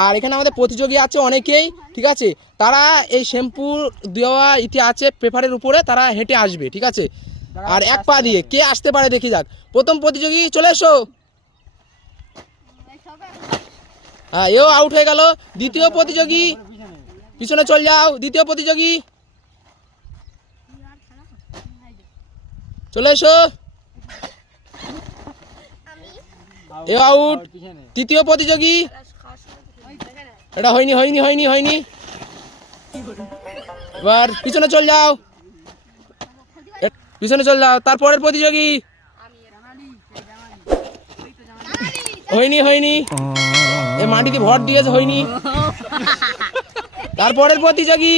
আর এখানে আমাদের প্রতিযোগী আছে অনেকেই, ঠিক আছে। তারা এই শ্যাম্পু দেওয়া ইতি আছে পেপারের উপরে, তারা হেঁটে আসবে, ঠিক আছে। আর এক পা দিয়ে কে আসতে পারে দেখি যাক। প্রথম প্রতিযোগী চলে এসো। হ্যাঁ, এও আউট হয়ে গেল। দ্বিতীয় প্রতিযোগী পিছনে চল যাও। দ্বিতীয় প্রতিযোগী চলে এসো। এও আউট। তৃতীয় প্রতিযোগী, এটা হয়নি হয়নি হয়নি হয়নি। এবার পিছনে চল যাও, পিছনে চল যাও। তারপরের প্রতিযোগী হয়নি হয়নি, এ মাটিতে ভর দিয়েছে, হয়নি। তারপরের প্রতিযোগী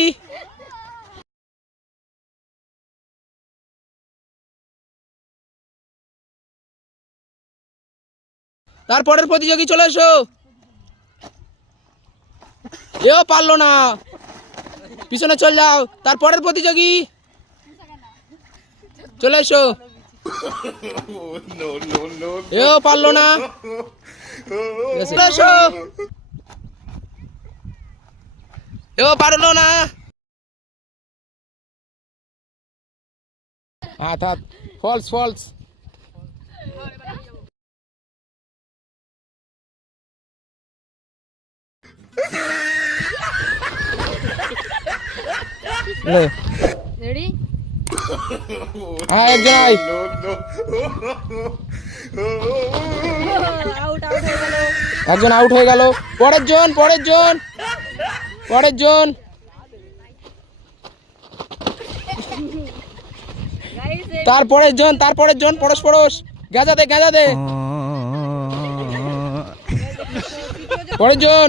তারপরের প্রতিযোগী চলে এসো। এও পারলো না, পিছনে চল যাও। তারপরের প্রতিযোগী চলে এসো। এও পারলো না, চলে এসো। এও পারলো না। হ্যাঁ থাক, ফলস ফলস। রেডি? হ্যাঁ, একজন আই। একজন আউট হয়ে গেল। পরের জন পরের জন পরের জন। তারপরের জন তারপরের জন। পরশ পরশ, গাঁজা দে গাঁজা দে। পরের জন।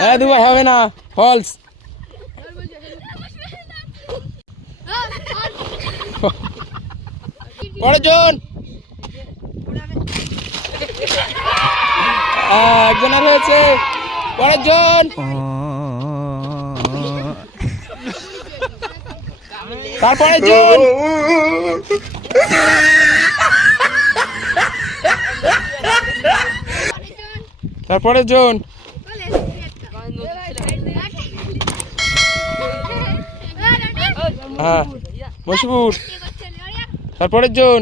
হ্যাঁ, দুবার হবে না, ফলস। পরের জন। একজনের হয়েছে। পরের জন। তারপরের জন। তারপরের জন। হ্যাঁ, মশিপুর। তারপরের জন।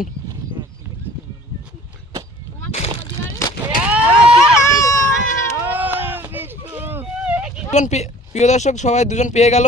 প্রিয় দর্শক, সবাই দুজন পেয়ে গেল।